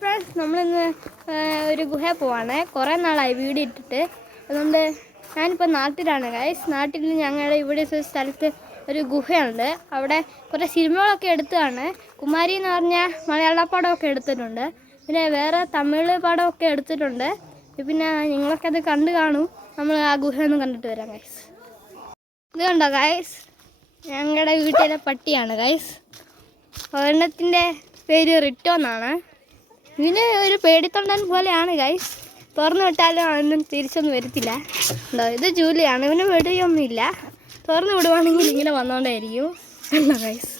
Friends, നമ്മളിന്ന് ഒരു ഗുഹയിൽ പോവാണ്. കുറേ നാളായി വീഡിയോ ഇട്ടിട്ട്. അതുകൊണ്ട് ഞാനിപ്പോൾ നാട്ടിലാണ് ഗൈസ്. നാട്ടിൽ ഞങ്ങളുടെ ഇവിടെ ഒരു സ്ഥലത്ത് ഒരു ഗുഹയുണ്ട്. അവിടെ കുറേ സിനിമകളൊക്കെ എടുത്തതാണ്. കുമാരി എന്ന് പറഞ്ഞ മലയാള പടമൊക്കെ എടുത്തിട്ടുണ്ട്. പിന്നെ വേറെ തമിഴ് പടമൊക്കെ എടുത്തിട്ടുണ്ട്. പിന്നെ നിങ്ങളൊക്കെ അത് കണ്ടു കാണും. നമ്മൾ ആ ഗുഹയൊന്നും കണ്ടിട്ട് വരാം ഗൈസ്. ഇത് കണ്ടോ ഗൈസ്, ഞങ്ങളുടെ വീട്ടിലെ പട്ടിയാണ് ഗൈസ്. ഒരെണ്ണത്തിൻ്റെ പേര് റിട്ടോ എന്നാണ്. ഇതിന് ഒരു പേടിത്തൊണ്ടൻ പോലെയാണ് ഗൈസ്. തുറന്നു വിട്ടാലും അവനും തിരിച്ചൊന്നും വരത്തില്ല. ഉണ്ടോ, ഇത് ജൂലിയാണ്. ഇവന് വെടിയൊന്നുമില്ല. തുറന്നു വിടുവാണെങ്കിൽ ഇങ്ങനെ വന്നുകൊണ്ടേയിരിക്കും. അല്ല ഗൈസ്,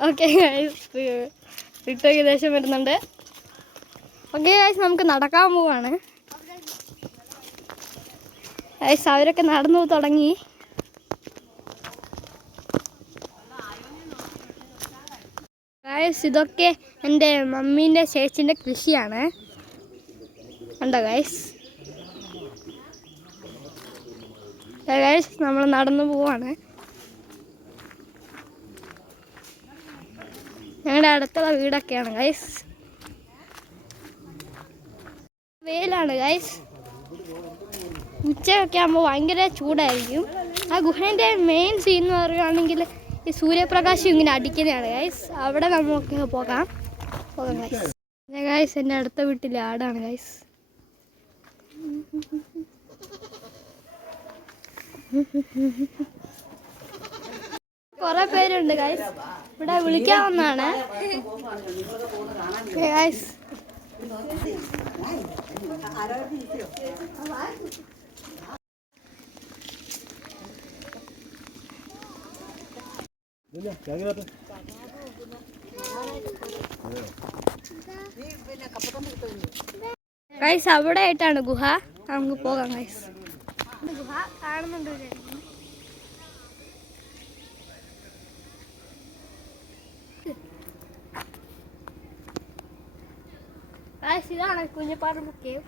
ഓക്കെ ഗൈസ്, റിട്ടോയ്ക്ക് ദേഷ്യം വരുന്നുണ്ട്. ഓക്കെ ഗൈസ്, നമുക്ക് നടക്കാൻ പോവാണ് ഗൈസ്. അവരൊക്കെ നടന്നു തുടങ്ങി. ഗൈസ്, ഇതൊക്കെ എൻ്റെ മമ്മീൻ്റെ ചേച്ചിൻ്റെ കൃഷിയാണ്. കണ്ടോ ഗൈസ്. ഗൈസ്, നമ്മൾ നടന്നു പോവാണ്. ഞങ്ങളുടെ അടുത്തുള്ള വീടൊക്കെയാണ് ഗൈസ്. വെയിലാണ് ഗൈസ്. ഉച്ചയൊക്കെ ആകുമ്പോൾ ഭയങ്കര ചൂടായിരിക്കും. ആ ഗുഹേൻ്റെ മെയിൻ സീൻ എന്ന് പറയുകയാണെങ്കിൽ ഈ സൂര്യപ്രകാശം ഇങ്ങനെ അടിക്കുന്നതാണ് ഗൈസ്. അവിടെ നമുക്ക് പോകാം ഗൈസ്. ഗൈസ്, എൻ്റെ അടുത്ത വീട്ടിലെ ആടാണ് ഗൈസ്. കുറേ പേരുണ്ട് ഗൈസ്. ഇവിടെ വിളിക്കാൻ വന്നാണ് ഗൈസ്. ഗൈസ്, അവിടെ ആയിട്ടാണ് ഗുഹ. നമുക്ക് പോകാം ഗൈസ്. ഗുഹ കാണുന്നുണ്ട് ഗൈസ്. ഇതാണ് കുഞ്ഞിപ്പാറമ്പ് കേവ്.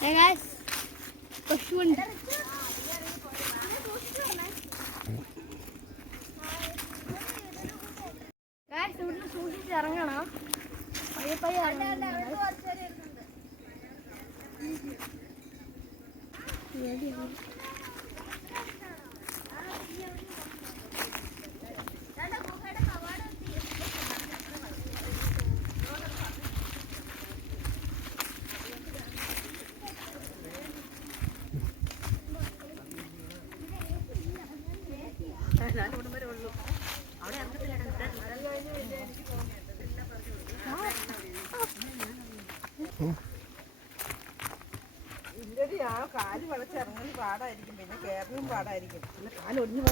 Hey guys, പശുവുണ്ട്. ഗൈസ്, ഇവിടുന്ന് സൂക്ഷിച്ച് ഇറങ്ങണം. പയ്യെ പയ്യെ കാല് വളച്ചിറങ്ങുന്നത് പാടായിരിക്കും. പിന്നെ കയറുന്നതും പാടായിരിക്കും. പിന്നെ കാലൊടിഞ്ഞു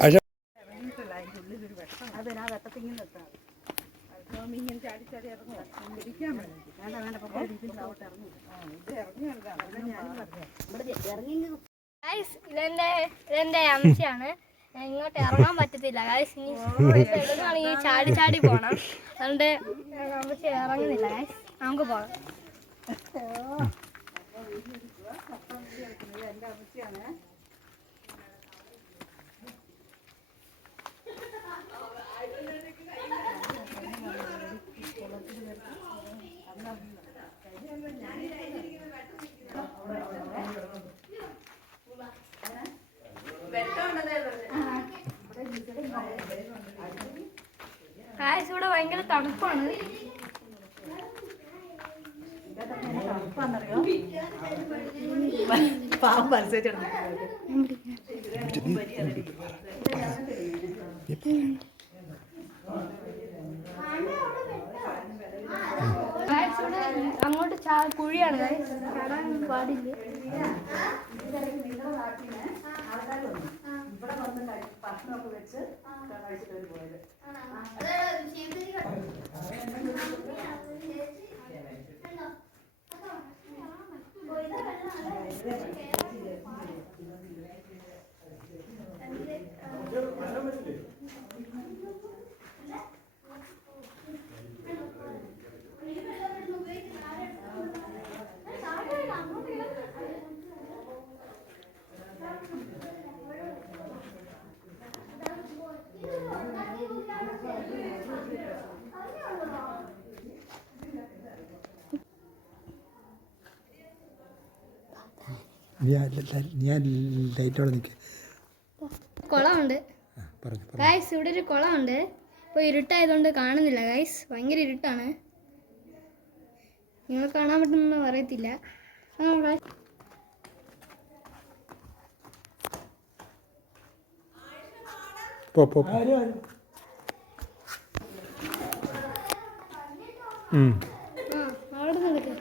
ഇറങ്ങിയിട്ടില്ല. അതിൻ്റെ ഉള്ളിലൊരു വെട്ടം. അതിനാ വെട്ടത്തിങ്ങനെ എത്താം. ഇങ്ങനെ ചാടി ഇറങ്ങുക. പിടിക്കാൻ വേണ്ടി ഇതെന്റെ അംശയാണ്. ഇങ്ങോട്ട് ഇറങ്ങാൻ പറ്റത്തില്ല ഗൈസ്. ഇനി ചാടി പോണം. അതുകൊണ്ട് അംശ ഇറങ്ങുന്നില്ല ഗൈസ്. നമുക്ക് പോകാം. എൻ്റെ അമ്മച്ചിയാണ്. ഗൈസ്, ഇവിടെ ഭയങ്കര തണുപ്പാണ്. പാവം മത്സരിച്ചു. അങ്ങോട്ട് കുഴിയാണ് ഗൈസ്. ചാടാൻ പാടില്ല. ഭക്ഷണമൊക്കെ വെച്ച് കഴിച്ചിട്ട് അവർ പോയത്. ഞാൻ ലൈറ്റോടെ നിൽക്കുക. കുളമുണ്ട് ഗൈസ്, ഇവിടെ ഒരു കുളമുണ്ട്. ഇപ്പോൾ ഇരുട്ടായതുകൊണ്ട് കാണുന്നില്ല ഗൈസ്, ഭയങ്കര ഇരുട്ടാണ്. നിങ്ങൾ കാണാൻ പറ്റുന്നൊന്നും അറിയത്തില്ല. അവിടെ നിൽക്ക്.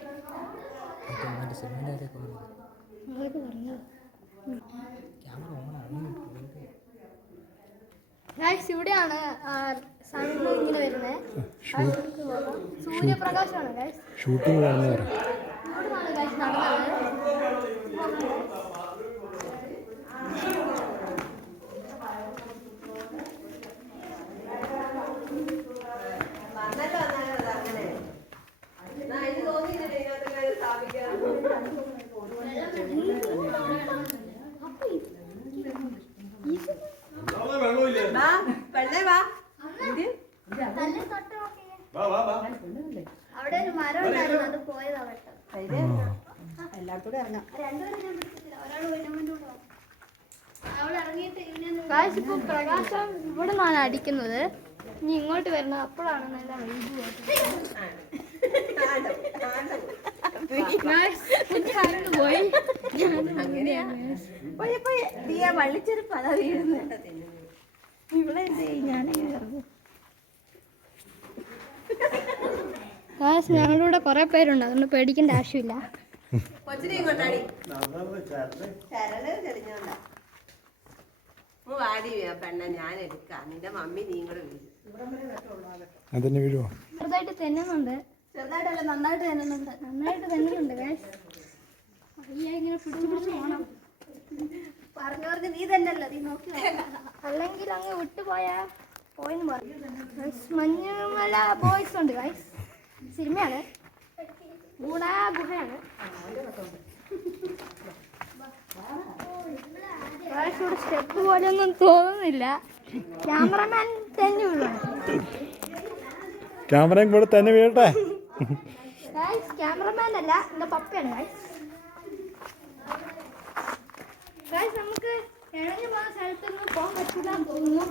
ഗൈസ്, ഇവിടെയാണ് സൺലൈറ്റ് ഇങ്ങനെ വരുന്നത്. സൂര്യപ്രകാശമാണ് ഗൈസ്. ഷൂട്ടിംഗ് കാണുന്ന ഇവിടുന്നാണ് ഗൈസ് നടന്നത്. അവിടെ ഒരു മരം ഉണ്ടായിരുന്നു, അത് പോയതാ പെട്ടെന്ന്. എല്ലായിടത്തോടെ ഇറങ്ങാം. ഗൈസ്, ഇപ്പൊ പ്രകാശം ഇവിടെ നിന്നാണ് അടിക്കുന്നത്. ഇനി ഇങ്ങോട്ട് വരുന്നത് അപ്പോഴാണ് നല്ല പോയി. വള്ളിച്ചെരുപ്പ് അതാ വീഴുന്നത്. ഇവിടെ ഞാനെങ്ങനെ ഇറങ്ങും? ഗൈസ്, ഞങ്ങളുടെ കൂടെ കുറെ പേരുണ്ട്, അതുകൊണ്ട് പേടിക്കേണ്ട ആവശ്യമില്ല. ഞാൻ എടുക്കാം, നിന്റെ മമ്മി നീ കൂടെ അതന്നെ വീഴുവോ? ചെറുതായിട്ട് തെന്നുന്നുണ്ട്. ചെറുതായിട്ടല്ല, നന്നായിട്ട് തെന്നുന്നുണ്ട്. നന്നായിട്ട് തെന്നുന്നുണ്ട് ഗൈസ്. ഇങ്ങനെ പിടിച്ച് പിടിച്ച് പോകണം. പറഞ്ഞവർക്ക് നീ തന്നെയല്ലോ, നീ നോക്കി അല്ലെങ്കിൽ അങ്ങ് വിട്ടുപോയാ പോയെന്ന് പറയും. മഞ്ഞുമല ബോയ്സ് ഉണ്ട് ഗൈസ്, സിനിമയാണ്. ഗുണാ ഗുഹയാണ്. ഇവിടെ സ്റ്റെപ്പ് പോലെയൊന്നും തോന്നുന്നില്ല. ക്യാമറമാൻ തെന്നു വീഴണം. ക്യാമറയും കൂടെ തന്നെ വീഴട്ടെ. ക്യാമറമാൻ അല്ല, എന്റെ പപ്പയാണ് ഗൈസ്. ഗൈസ്, നമുക്ക് ഇഴഞ്ഞു പോകുന്ന സ്ഥലത്തൊന്നും പോകാൻ പറ്റില്ല തോന്നുന്നു.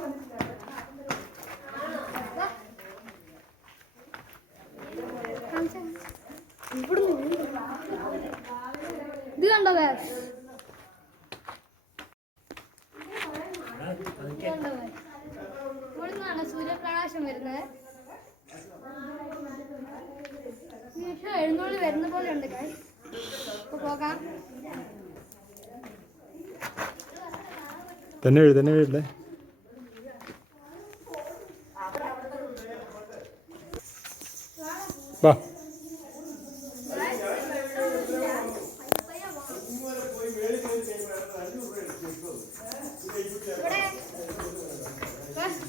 ഇത് കണ്ടോ ഗൈസ്? ഇവിടുന്നാണ് സൂര്യപ്രകാശം വരുന്നത്. എഴുന്നള്ളി വരുന്ന പോലെ ഉണ്ട് ഗൈസ്. ഇപ്പൊ പോകാം. തന്നെ വീഴില്ലേ? വാ.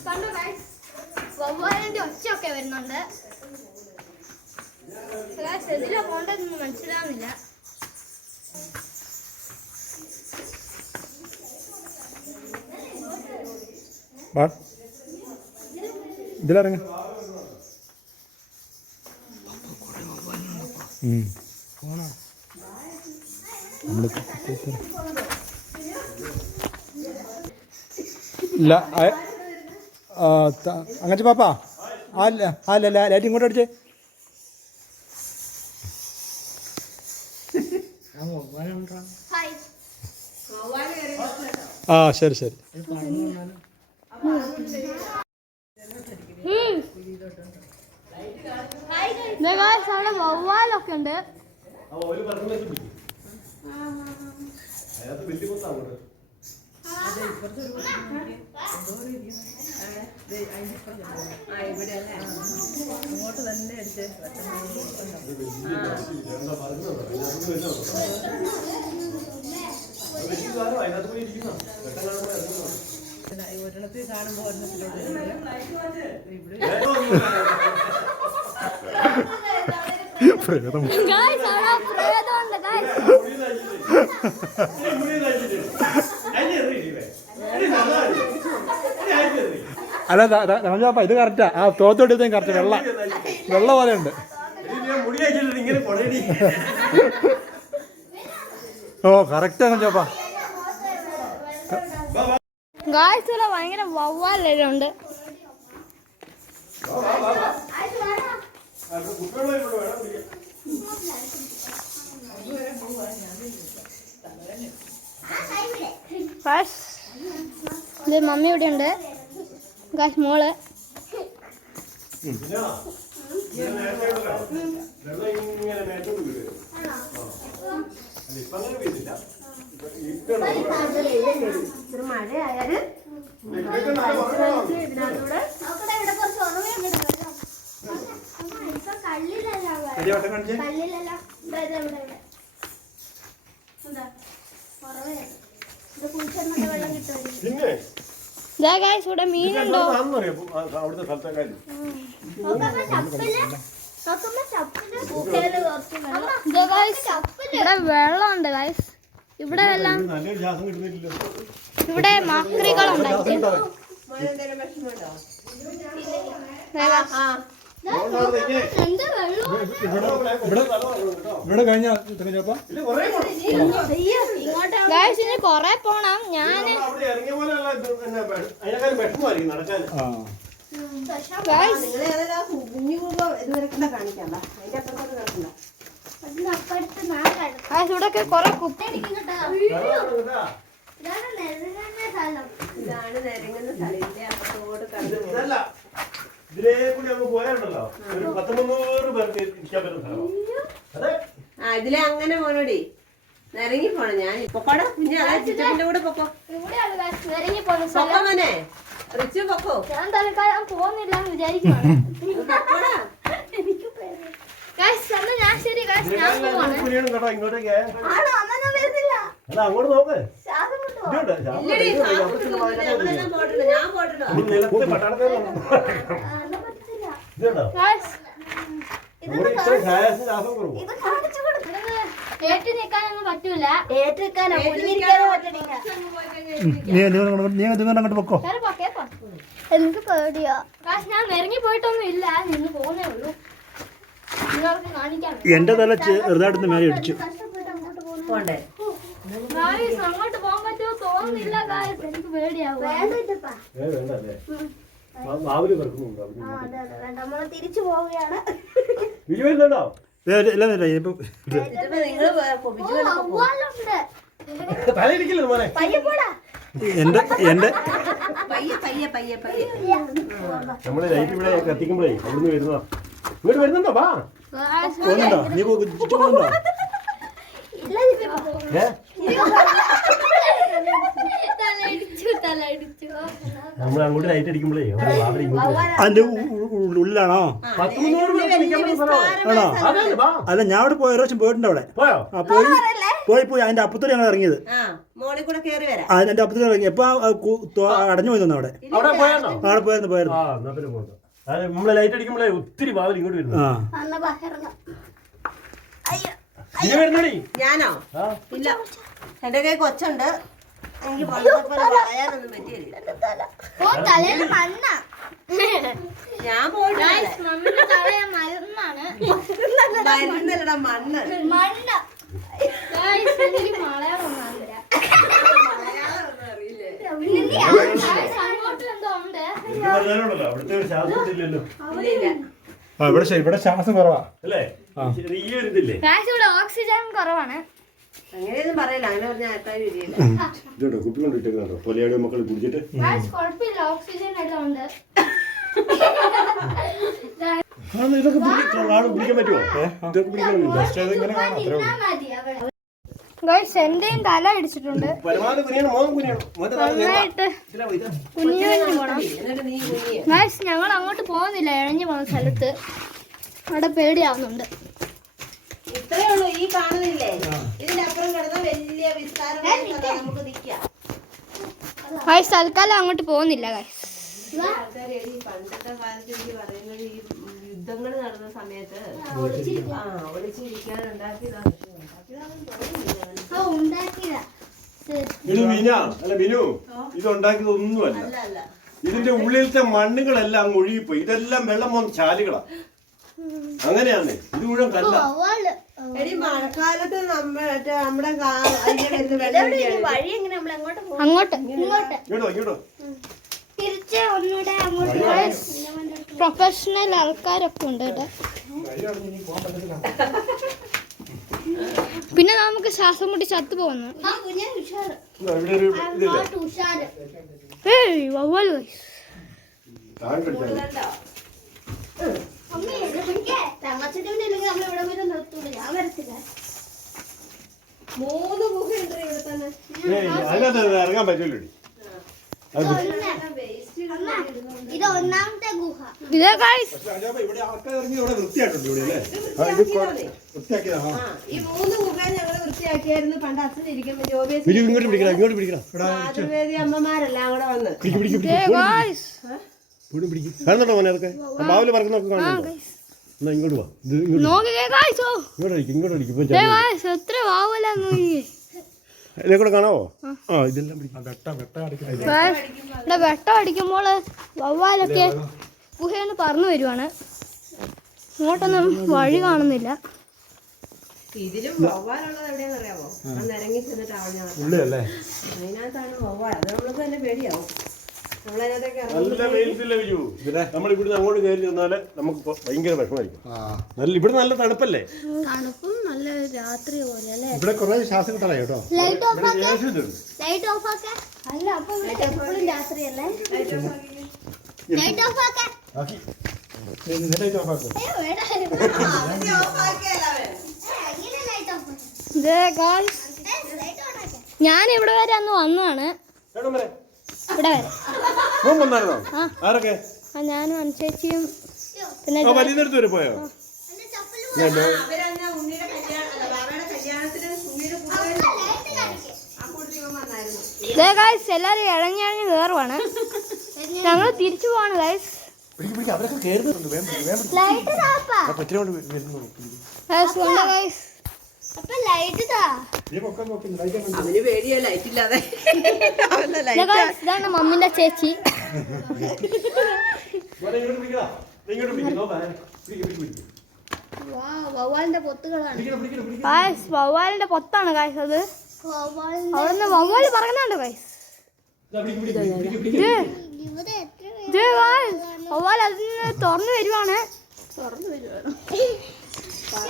കണ്ടോ ഗൈസ്, വവ്വാലിന്റെ ഒച്ചയൊക്കെ വരുന്നുണ്ട്. എതിലാ പോണ്ടെന്ന് മനസ്സിലാവുന്നില്ല. ഇതിലിറങ്ങ. അങ്ങച്ച പാപ്പാ, അല്ല ലൈറ്റ് ഇങ്ങോട്ട് അടിച്ചേ. ആ ശരി ശരി. അവിടെ വവ്വാലൊക്കെ ഉണ്ട്. അതെ ഇപ്പുറത്തെ ഒരു വീട്ടിൽ നോക്കി എന്തോരം ഇരിക്കുന്നു. അതിൻ്റെ ഇപ്പുറം ഇവിടെ അല്ലേ അങ്ങോട്ട് തന്നെ അടിച്ച് ഒരെണ്ണത്തിൽ കാണുമ്പോൾ ഒരെണ്ണത്തിലോട്ട് ഇവിടെ പ്രേതം Guys, അവിടെ പ്രേതമുണ്ട് guys. അല്ല രാമചാപ്പ ഇത് കറക്റ്റാ ആ തോത്തെടുത്തേം കറക്റ്റ് വെള്ള പോലെ ഉണ്ട് ഓ കറക്റ്റാ രാമചാപ്പ Guys, ഇവിടെ ഭയങ്കര വവ്വാലെല്ലാം ഉണ്ട്. ഇത് മമ്മി ഇവിടെ ഉണ്ട്. ഗായ്സ് മോള് മഴയായാല് ഇതിനകത്തൂടെ ഇവിടെ മീനുണ്ടോ? ഇവിടെ വെള്ളമുണ്ട് ഗൈസ്. ഇവിടെ എല്ലാം ഇവിടെ മക്രികളുണ്ടായിരിക്കും. ഇവിടെ കഴിഞ്ഞ ഗൈസ് ഇനി കൊറേ പോണം. ഞാന് ഇവിടൊക്കെ കൊറേ കുത്തി ഇതാണ് നിരങ്ങുന്ന സ്ഥലത്തിന്റെ അപ്പുറത്തോട് കണ്ടു. ഇതിലേ കൂടി അങ്ങ് പോയാലുണ്ടല്ലോ ഒരു 100-300 പേർക്ക് ഇരിക്കാൻ പറ്റുന്ന സ്ഥലമാണ്. ഇതിലെ അങ്ങനെ പോണോടി നിരങ്ങി പോണം. ഞാൻ പൊക്കോടാ കുഞ്ഞ് അതാ ചിറ്റപ്പിന്റെ കൂടെ പൊക്കോ പൊക്കോ മോനെ റിച്ചു പൊക്കോ. ഞാൻ തൽക്കാലം പോകുന്നില്ല എന്ന് വിചാരിക്കുവാണ്. ഞാൻ ശരി ഞാൻ പോവാണ്. കേട്ടോ ഇങ്ങോട്ടേക്ക് അല്ല അങ്ങോട്ട് നോക്ക് ഇല്ലടി ഞങ്ങളെല്ലാം പോട്ടില്ല. ഞാൻ പോട്ടിട്ടോ നിലത്ത് പട്ടാളത്തെ ഇതുണ്ടോ നമ്മുടെ ഇത്ര ശ്വാസം കുറവ് ഏറ്റു നിൽക്കാനൊന്നും പറ്റൂല. അങ്ങോട്ട് പൊക്കോ എനിക്ക് പേടിയാ. ഞാൻ ഇറങ്ങി പോയിട്ടൊന്നും ഇല്ല. നിന്ന് പോകുന്നേ ഉള്ളൂ. നിങ്ങൾക്ക് കാണിക്കാൻ എന്റെ തല ചെറുതായിട്ട് മേലെ ഇടിച്ചു. പോണ്ടേ ഗായ്സ് അങ്ങോട്ട് പോകാൻ പറ്റുമോ തോന്നുന്നില്ല ഗായ്സ്. എനിക്ക് പേടിയാവും. വേണ്ടല്ലേ മാവില് കിടക്കുന്നുണ്ടോ നമ്മള് തിരിച്ചു പോവുകയാണ്. വിജു വരുന്നുണ്ടോ? തലയിടിക്കില്ല മോനെ എന്റെ നമ്മള് ലൈറ്റ് ഇവിടെ കത്തിക്കുമ്പോഴേ അവിടുന്ന് വരുന്നതാ. ഇങ്ങോട്ട് വരുന്നുണ്ടോ? വാ പോകുന്നുണ്ടോ? നീ പോകുന്നുണ്ടോ? നമ്മൾ അങ്ങോട്ട് ലൈറ്റ് അടിക്കുമ്പോഴേ അതിന്റെ ഉള്ളിലാണോ? 100-300 പേർക്ക് നിൽക്കാൻ പറ്റുന്ന സ്ഥലമാണ്. ആണോ? അല്ല ഞാൻ അവിടെ പോയ പ്രാവശ്യം പോയിട്ടുണ്ട് അവിടെ. പോയോ? ആ പോയി അതിന്റെ അപ്പുറത്തോടെ ഞങ്ങൾ ഇറങ്ങിയത്. അതിന്റെ അപ്പുറത്തോടെ ഇറങ്ങി എപ്പോ അടഞ്ഞു പോയി തന്നെ അവിടെ. അവിടെ പോയാണോ? അവിടെ പോയിരുന്നു. നമ്മള് ലൈറ്റ് അടിക്കുമ്പോഴേ ഒത്തിരി വാവൽ ഇങ്ങോട്ട് വരുന്നു. ഞാനോ ഇല്ല എന്റെ കൈ കൊച്ചുണ്ട്. എനിക്ക് പറയാനൊന്നും പറ്റിയില്ല. ഞാൻ മരുന്നല്ലടാ മണ്ണ്. അവിടുത്തെ ഒരു ശാസ്ത്രം ഇല്ലല്ലോ. ഇവിടെ ശ്വാസം കുറവാ അല്ലേ? ചെറിയൊരു ഇതില്ലേ? ഇവിടെ ഓക്സിജൻ കുറവാണ്. അങ്ങനെയൊന്നും പറയില്ല. അങ്ങനെ പറഞ്ഞാൽ ആൾക്കാർ വരികയില്ല. ഇതുണ്ടോ കുപ്പി കൊണ്ടിട്ടേക്കുന്നുണ്ടോ? തൊലയാട് മക്കൾ കുടിച്ചിട്ട് കുഴപ്പമില്ല, ഓക്സിജൻ എല്ലാം ഉണ്ട്. ഇതൊക്കെ പിടിക്കാൻ പറ്റുമോ? ഇതൊക്കെ പിടിക്കണമെന്നില്ല. ഗൈസ് എന്റെയും തല ഇടിച്ചിട്ടുണ്ട്. പരമാവധി കുനിയണം, മോൻ കുനിയണം. മോന്റെ തല നീണ്ട. നന്നായിട്ട് ഇതിലാ പോയി, ഇതാ. കുനിഞ്ഞു പോണം. എന്നിട്ട് നീ കുനിയെ. ഗൈസ് ഞങ്ങൾ അങ്ങോട്ട് പോകുന്നില്ല, ഇഴഞ്ഞു പോകുന്ന സ്ഥലത്ത് അവിടെ പേടിയാവുന്നുണ്ട്. ഇത്രയേ ഉള്ളൂ, ഈ കാണുന്നില്ലേ? ഇതിന്റെ അപ്പുറം കിടന്ന വലിയ വിസ്താരമായ സ്ഥലം നമുക്ക് നിൽക്കാം. ഗൈസ് തൽക്കാലം അങ്ങോട്ട് പോകുന്നില്ല ഗൈസ്. ആൾക്കാര് ഈ പണ്ടത്തെ കാലത്ത് എനിക്ക് പറയുന്നത് ഈ യുദ്ധങ്ങൾ നടന്ന സമയത്ത് ഒളിച്ചിരിക്കാൻ ഉണ്ടാക്കിയതാണ്. ബിനു മീന അല്ല ബിനു, ഇത് ഉണ്ടാക്കിയതൊന്നുമല്ല. അല്ല അല്ല, ഇതിന്റെ ഉള്ളിലത്തെ മണ്ണുകളെല്ലാം അങ്ങ് ഒഴുകിപ്പോയി. ഇതെല്ലാം വെള്ളം വന്ന ചാലുകളാ. അങ്ങനെയാണ്. ഇത് മുഴുവൻ കല്ല. എടി മഴക്കാലത്ത് നമ്മുടെ വഴി എങ്ങനെ നമ്മൾ എങ്ങോട്ട് പോകും? അങ്ങോട്ട് ഇങ്ങോട്ട് ഇങ്ങോട്ടോ ഇങ്ങോട്ടോ. തിരിച്ച് ഒന്നുകൂടെ അങ്ങോട്ട്. പ്രൊഫഷണൽ ആൾക്കാരൊക്കെ ഉണ്ട് ഇവിടെ. പിന്നെ നമുക്ക് ശ്വാസം മുട്ടി ചത്തു പോകുന്നു. ഇവിടെ ഒരു ഇതില്ലേ, ഏയ് വവ്വാൽ ഗൈസ്. താഴെ കടിച്ചാൽ കണ്ടോ? മൂന്ന് ഗുഹയുണ്ട് ഇവിടെ തന്നെ. അതിനകത്ത് ഇറങ്ങാൻ പറ്റില്ല. ഇത് ഒന്നാമത്തെ ഗുഹ. ഇതേ ഗൈസ് ഇവിടെ ആൾക്കാർ ഇറങ്ങി ഇവിടെ വൃത്തിയായിട്ടുണ്ട് ഇവിടെ അല്ലേ? വൃത്തിയാക്കിയതാ. ഈ മൂന്ന് ഗുഹ ഞങ്ങള് വൃത്തിയാക്കിയായിരുന്നു പണ്ട് അച്ഛൻ ഇരിക്കുമ്പോ ജോബി ഇങ്ങോട്ട് പിടിക്കണം, ഇങ്ങോട്ട് പിടിക്കണം. മാതൃവേദി അമ്മമാരെല്ലാം കൂടെ വന്ന് ഇതേ ഗൈസ്. കാണുന്നുണ്ടോ മോനെ അതൊക്കെ? ബാവില് പറക്കുന്നൊക്കെ കാണുന്നുണ്ടോ? എന്നാ ഇങ്ങോട്ട് വാ. ഇത് നോക്കിക്കേ ഗൈസ്. ഓ ഇങ്ങോട്ട് അടിക്കും, ഇങ്ങോട്ട് അടിക്കും. ദേ ഗൈസ് എത്ര വാവല നോക്കിക്കേ. ഇതിനെ കൂടെ കാണാവോ? ആ ഇതെല്ലാം പിടിക്കും. ഗൈസ് ഇവിടെ വെട്ടം അടിക്കുമ്പോൾ വവ്വാലൊക്കെ ഗുഹയെന്ന് പറഞ്ഞു വരുവാണ്. ഇങ്ങോട്ടൊന്നും വഴി കാണുന്നില്ല. ഇതിലും വവ്വാലുള്ളത് എവിടെയാന്ന് അറിയാമോ? നിരങ്ങി ചെന്നിട്ട് ഉള്ളിലല്ലേ? അതിനകത്താണ് വവ്വാൽ. അത് നമ്മൾക്ക് തന്നെ പേടിയാവും. നമ്മളതിനകത്തൊക്കെ നല്ല വെയിലത്തില്ല വിജു. നമ്മൾ ഇവിടുന്ന് അങ്ങോട്ട് കയറി ചെന്നാല് നമുക്ക് ഭയങ്കര വിഷമായിരിക്കും. നല്ല ഇവിടെ നല്ല തണുപ്പല്ലേ? തണുപ്പും നല്ല രാത്രി പോലെ അല്ലേ? ഇവിടെ കുറെ ശ്വാസം കിട്ടാനായി കേട്ടോ. ലൈറ്റ് ഓഫ് ആക്കേ. ദേഷ്യമുണ്ട്. ലൈറ്റ് ഓഫ് ആക്കേ. അല്ല അപ്പോൾ എപ്പോഴും രാത്രിയല്ലേ? Light off Aake. ആക്കി. ലൈറ്റ് ഓഫ് ആക്കും. അയ്യോ വേണ്ട. ഓഫാക്കിയല്ല അവൻ. ഇങ്ങനെ ലൈറ്റ് ഓഫ് ആക്കേ. ദേ ഗൈസ് ലൈറ്റ് ഓൺ ആക്കേ. ഞാൻ ഇവിടെ വരെ അന്ന് വന്നതാണ്. എവിടെ വരെ? ഇവിടെ വരെ. മോൻ വന്നായിരുന്നോ? ആ. ആരൊക്കെ? ഞാനും അനുചേച്ചിയും പിന്നെ വലിയടുത്ത് വരെ പോയോ? അവരന്ന് ഉണ്ണിയുടെ കല്യാണം അല്ല ബാബയുടെ കല്യാണത്തിന് ഉണ്ണിയുടെ ആ കൂട്ടത്തിൽ വന്നായിരുന്നു. ദേ ഗൈസ് എല്ലാരും ഇഴഞ്ഞിഴഞ്ഞ് കയറുവാണ്. ഞങ്ങൾ തിരിച്ചു പോവാണ് ഗൈസ്. അവരൊക്കെ കയറുന്നുണ്ട്. ലൈറ്റ് താപ്പാ. പറ്റിയോണ്ട് വരുന്നു. ഗൈസ് കൊണ്ട് ഗൈസ്. അപ്പൊ ലൈറ്റ് താ. അവന് പേടിയാ ലൈറ്റ് ഇല്ലാതെ. ദേ ഗൈസ് ഇതാണ് മമ്മിന്റെ ചേച്ചി. വവ്വാലിന്റെ പൊത്തുകളാണ്. ഗൈസ് വവ്വാലിന്റെ പൊത്താണ് ഗൈസ് അത്. അവിടുന്ന് വവ്വാല് പറയുന്നുണ്ട് ഗൈസ്. വവ്വാൽ അതിന് തുറന്നു വരുവാണ്.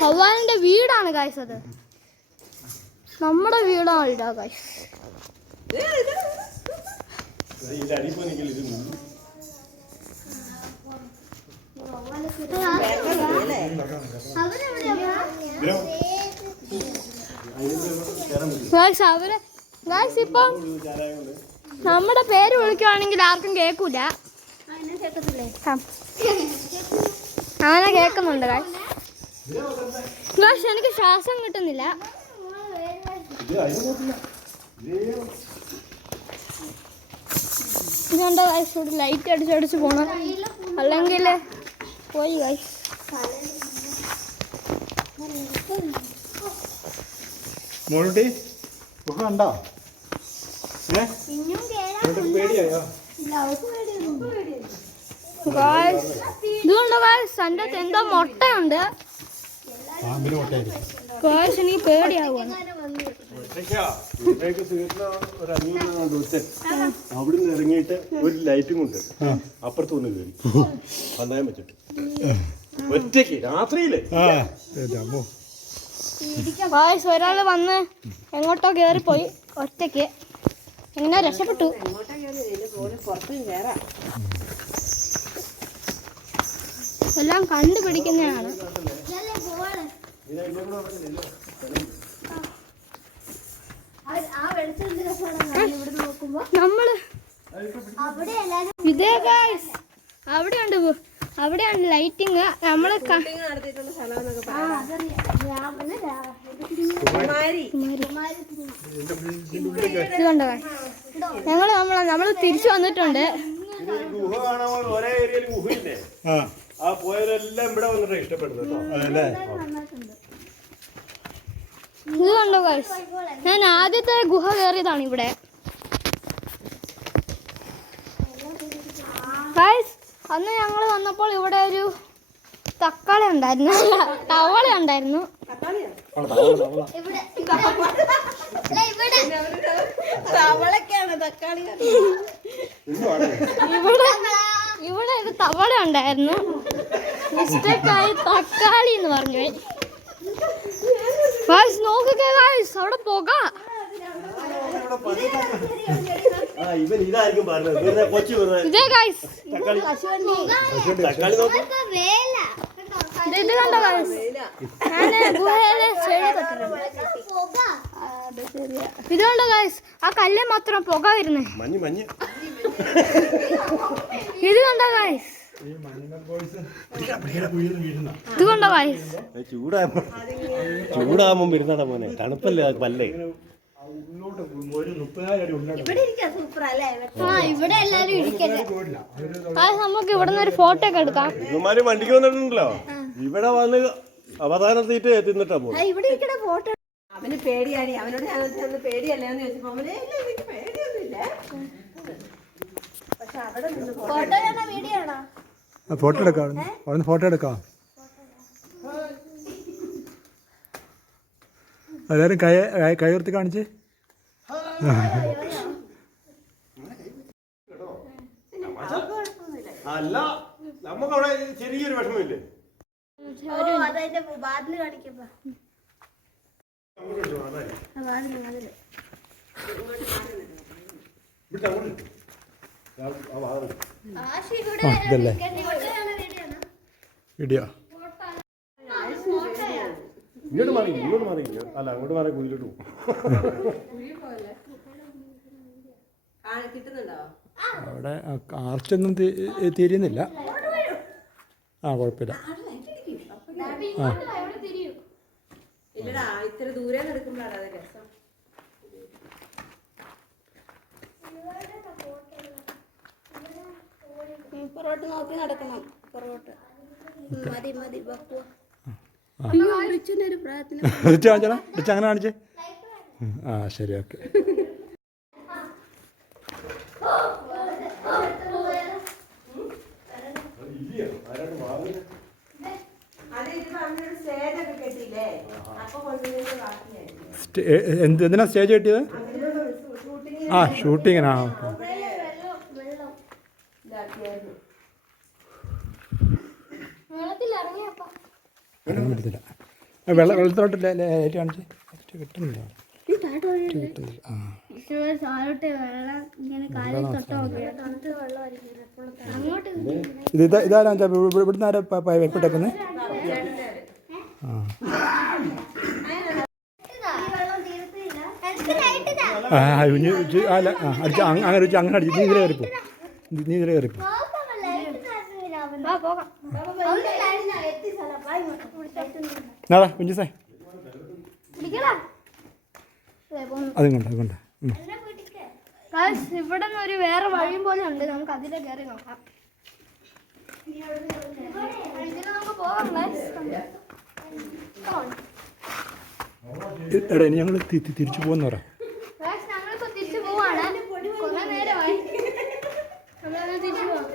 വവ്വാലിന്റെ വീടാണ് ഗൈസ് അത്. നമ്മുടെ വീടാണ് ഗൈസ്. അവര് ഗൈസ് ഇപ്പം നമ്മുടെ പേര് വിളിക്കുവാണെങ്കിൽ ആർക്കും കേൾക്കൂല. അങ്ങനെ കേൾക്കുന്നുണ്ട് ഗൈസ്. എനിക്ക് ശ്വാസം കിട്ടുന്നില്ല. ഇതുകൊണ്ട് ഗൈസ് ഇവിടെ ലൈറ്റ് അടിച്ചടിച്ച് പോണം, അല്ലെങ്കിൽ പോയി ഗൈസ്. മോളുട്ടി ഗുഹ കണ്ടോ? പേടിയായോ? ഇതുകൊണ്ട് ഗൈസ് എൻ്റെ അകത്ത് എന്തോ മുട്ടയുണ്ട് ഗൈസ്. എനിക്ക് പേടിയാവുകയാണ്. അവിടുന്ന് ഇറങ്ങിയിട്ട് ഒരു ലൈറ്റും കൊണ്ട് അപ്പുറത്ത് വന്ന് കയറി പന്തയം വെച്ചിട്ട് ഒറ്റയ്ക്ക് രാത്രിയില്. ഗൈസ് ഒരാൾ വന്ന് എങ്ങോട്ടോ കയറിപ്പോയി ഒറ്റയ്ക്ക്. എങ്ങനെ രക്ഷപ്പെട്ടു. എല്ലാം കണ്ടുപിടിക്കുന്നതാണ്. നമ്മള് ഇതേ ഗൈസ് അവിടെയുണ്ട് അവിടെയാണ് ലൈറ്റിങ് നമ്മള് നടത്തിയിട്ടുള്ള സ്ഥലം എന്നൊക്കെ ഇത് കണ്ടോ നമ്മള് തിരിച്ചു വന്നിട്ടുണ്ട്. ഗുഹ കാണാൻ ഒരേ ഏരിയയിൽ ഗുഹയില്ലേ, ആ പോയവരെല്ലാം ഇവിടെ വന്നിട്ട് ഇഷ്ടപ്പെടുന്നത് ഇത് കണ്ടോ ഗൈസ്, ഞാൻ ആദ്യത്തെ ഗുഹ കയറിയതാണ് ഇവിടെ ഗൈസ്. അന്ന് ഞങ്ങൾ വന്നപ്പോൾ ഇവിടെ ഒരു തക്കാളി ഉണ്ടായിരുന്നു, തവള ഉണ്ടായിരുന്നു. ഇവിടെ ഒരു തവള ഉണ്ടായിരുന്നു. മിസ്റ്റേക്കായി തക്കാളി എന്ന് പറഞ്ഞു. ഗൈസ് നോക്കുക ഗൈസ്, അവിടെ പോക. ഇതായിരിക്കും പറഞ്ഞത് കൊച്ചു ഇതേ ഗൈസ് തക്കാളി നോക്കും. ഇത് കണ്ടോ ഗൈസ്, ഞാൻ ഗുഹയിലെ ഇത് കണ്ടോ ഗൈസ്, ആ കല്ല് മാത്രം പുക വരുന്നേ. മഞ്ഞ് ഇത് കണ്ടോ ഗൈസ്, ഇത് കണ്ടോ ഗൈസ്. ചൂടാകുമ്പോ വരുന്നടാ മോനെ, തണുപ്പല്ലേ പല്ലേ. ഇവിടെ എല്ലാരും ഇരിക്കട്ടെ. നമുക്ക് ഇവിടെ നിന്ന് ഒരു ഫോട്ടോ ഒക്കെ എടുക്കാം. ഇവന്മാര് വണ്ടിക്ക് വന്നിട്ടുണ്ടല്ലോ, ഇവിടെ വന്ന് അവസാനത്തിട്ട് തിന്നിട്ടാ പോകും. അവന് പേടിയാണ്. അവനോട് ഞാൻ പേടിയല്ലേന്ന് ചോദിച്ചപ്പോ അവന് എനിക്ക് പേടിയൊന്നുമില്ല. പക്ഷെ അവിടെ ഫോട്ടോ എടുക്കാം, അവിടെ ഫോട്ടോ എടുക്കാം. എല്ലാവരും കൈ ഉയർത്തി കാണിച്ച്. അല്ല, നമുക്കവിടെ ചെറിയൊരു വിഷമമില്ലേ. ഇതല്ലേ വീഡിയോ. ഇങ്ങോട്ട് മാറി അല്ല അങ്ങോട്ട് മാറി കുഴിയിലോട്ട് പോകും. അവിടെ ആർച്ചൊന്നും തിരിയുന്നില്ല. കുഴപ്പമില്ല. ഇത്ര ദൂരെ നടക്കുമ്പോഴാണ് അത് രസം. പുറകോട്ട് നോക്കി നടക്കണം. പുറകോട്ട് മതി ബപ്പു. ഒരു പ്രാർത്ഥന അങ്ങനെ കാണിച്ചേ. ശരി, ഓക്കെ. എന്തിനാ സ്റ്റേജ് കെട്ടിയത്? ഷൂട്ടിങ്ങിനാ. വെള്ളത്തോട്ട് ലൈറ്റ് കാണിച്ച് കിട്ടുന്നില്ല. ഇതാരാ ഇവിടുന്ന് ആരാ പൈപ്പിട്ടേക്കുന്നത്? അങ്ങനെ അടിച്ചു. നീ ഇതിലെ കയറിപ്പോ. നാടാ കുഞ്ചിസേ, അതുകൊണ്ട് ഇവിടെ ഒരു വേറെ വഴിയും പോലെ ഉണ്ട്. നമുക്ക് അതിലെ കയറി നോക്കാം. എടാ, ഇനി ഞങ്ങൾ തിരിച്ചു പോകുന്ന പറ. ഞങ്ങളിപ്പോ തിരിച്ചു പോവാണ്. കുറെ നേരമായി തിരിച്ചു പോവാം.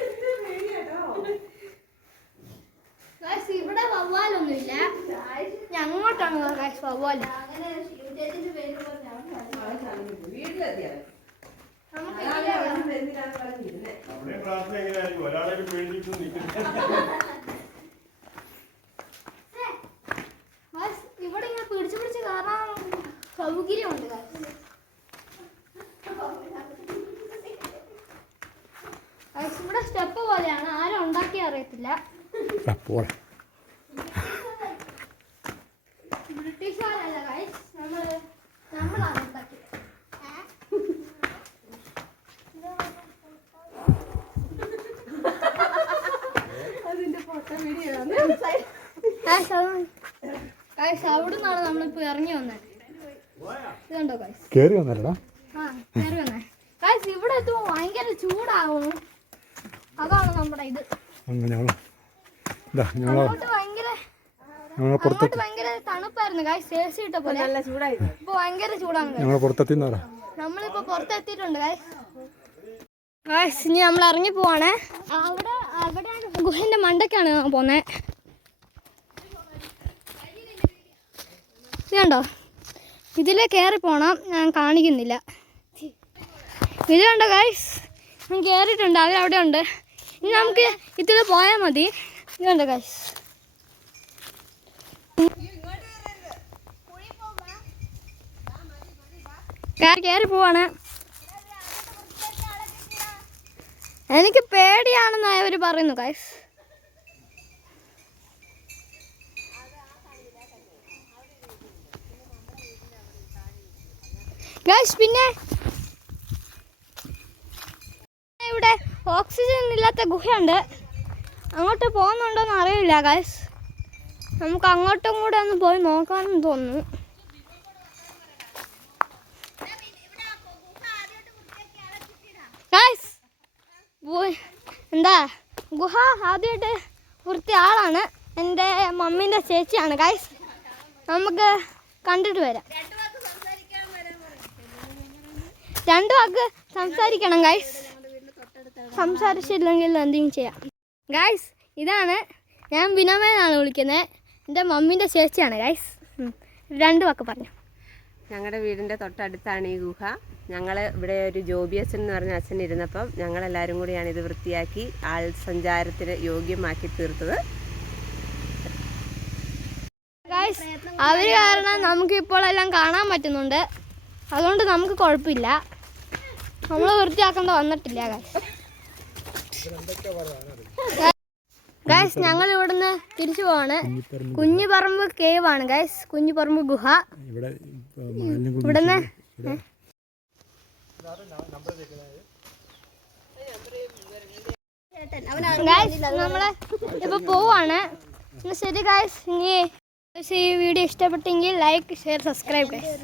ഇവിടെ വവ്വാലൊന്നുമില്ല. അങ്ങോട്ടാണ് വവ്വാല്. ഇവിടെ ഇങ്ങനെ പിടിച്ച് കയറാൻ സൗകര്യമുണ്ട്. ഇവിടെ സ്റ്റെപ്പ് പോലെയാണ്, ആരും ഉണ്ടാക്കി അറിയത്തില്ല. ബ്രിട്ടീഷുകാരല്ല, നമ്മളാണ് ഉണ്ടാക്കിയത്. അവിടെ നിന്നാണ് നമ്മളിപ്പോ ഇറങ്ങി വന്നത്. ഇതുണ്ടോ ഗൈസ്? കേറി വന്നല്ലടാ. ആ കേറി വന്നേ ഗൈസ്. ഇവിടെ എത്തുമ്പോ ഭയങ്കര ചൂടാവും. അതാണ് നമ്മുടെ ഇത്. അങ്ങോട്ട് ഭയങ്കര തണുപ്പായിരുന്നു ഗൈസ്. AC ഇട്ട പോലെ. ഇപ്പൊ ഭയങ്കര ചൂടാണ്. നമ്മളിപ്പോ പുറത്തെത്തിയിട്ടുണ്ട് ഗൈസ്. ഗൈസ് ഇനി നമ്മൾ ഇറങ്ങി പോവാണ്. അവിടെ ഗുഹന്റെ മണ്ടക്കാണ് പോന്നെ. ഇതുണ്ടോ? ഇതിലേ കയറി പോണം. ഞാൻ കാണിക്കുന്നില്ല. ഇത് കണ്ടോ ഗൈസ്? ഞാൻ കയറിയിട്ടുണ്ട്. അവരവിടെ ഉണ്ട്. ഇനി നമുക്ക് ഇതിൽ പോയാൽ മതി. ഇത് കണ്ടോ ഗൈസ്? കയറി പോവാണ്. എനിക്ക് പേടിയാണെന്ന് അവർ പറയുന്നു ഗൈസ്. ഗൈസ് പിന്നെ ഇവിടെ ഓക്സിജൻ ഇല്ലാത്ത ഗുഹയുണ്ട്. അങ്ങോട്ട് പോകുന്നുണ്ടോന്ന് അറിയില്ല ഗൈസ്. നമുക്ക് അങ്ങോട്ടും കൂടെ ഒന്ന് പോയി നോക്കാമെന്ന് തോന്നുന്നു. ഗൈസ് എന്താ ഗുഹ ആദ്യമായിട്ട് വൃത്തി ആളാണ്. എൻ്റെ മമ്മീൻ്റെ ചേച്ചിയാണ് ഗൈസ്. നമുക്ക് കണ്ടിട്ട് വരാം. 2 വാക്ക് സംസാരിക്കണം ഗൈസ്. സംസാരിച്ചില്ലെങ്കിൽ എന്തെങ്കിലും ചെയ്യാം. ഗൈസ് ഇതാണ് ഞാൻ ബിനോമേനാണ് വിളിക്കുന്നത്. എൻ്റെ മമ്മീൻ്റെ ചേച്ചിയാണ് ഗൈസ്. 2 വാക്ക് പറഞ്ഞു. ഞങ്ങളുടെ വീടിൻ്റെ തൊട്ടടുത്താണ് ഈ ഗുഹ. ഞങ്ങൾ ഇവിടെ ഒരു ജോബി അച്ഛൻ എന്ന് പറഞ്ഞ അച്ഛൻ ഇരുന്നപ്പം ഞങ്ങളെല്ലാവരും കൂടിയാണ് ഇത് വൃത്തിയാക്കി ആൾ സഞ്ചാരത്തിന് യോഗ്യമാക്കി തീർത്തത്. ഗൈസ് അവർ കാരണം നമുക്കിപ്പോൾ എല്ലാം കാണാൻ പറ്റുന്നുണ്ട്. അതുകൊണ്ട് നമുക്ക് കുഴപ്പമില്ല. നമ്മൾ വൃത്തിയാക്കേണ്ട വന്നിട്ടില്ല ഗൈസ്. ഞങ്ങൾ ഇവിടുന്ന് തിരിച്ചു പോവാണ്. കുഞ്ഞിപ്പറമ്പ് കേവ് ആണ് ഗൈസ്. കുഞ്ഞിപ്പറമ്പ് ഗുഹ. ഇവിടുന്ന് ഗൈസ് നമ്മള് ഇപ്പൊ പോവാണ്. ശരി ഗൈസ്. ഇനി ഈ വീഡിയോ ഇഷ്ടപ്പെട്ടെങ്കിൽ ലൈക്ക്, ഷെയർ, സബ്സ്ക്രൈബ് ഗൈസ്.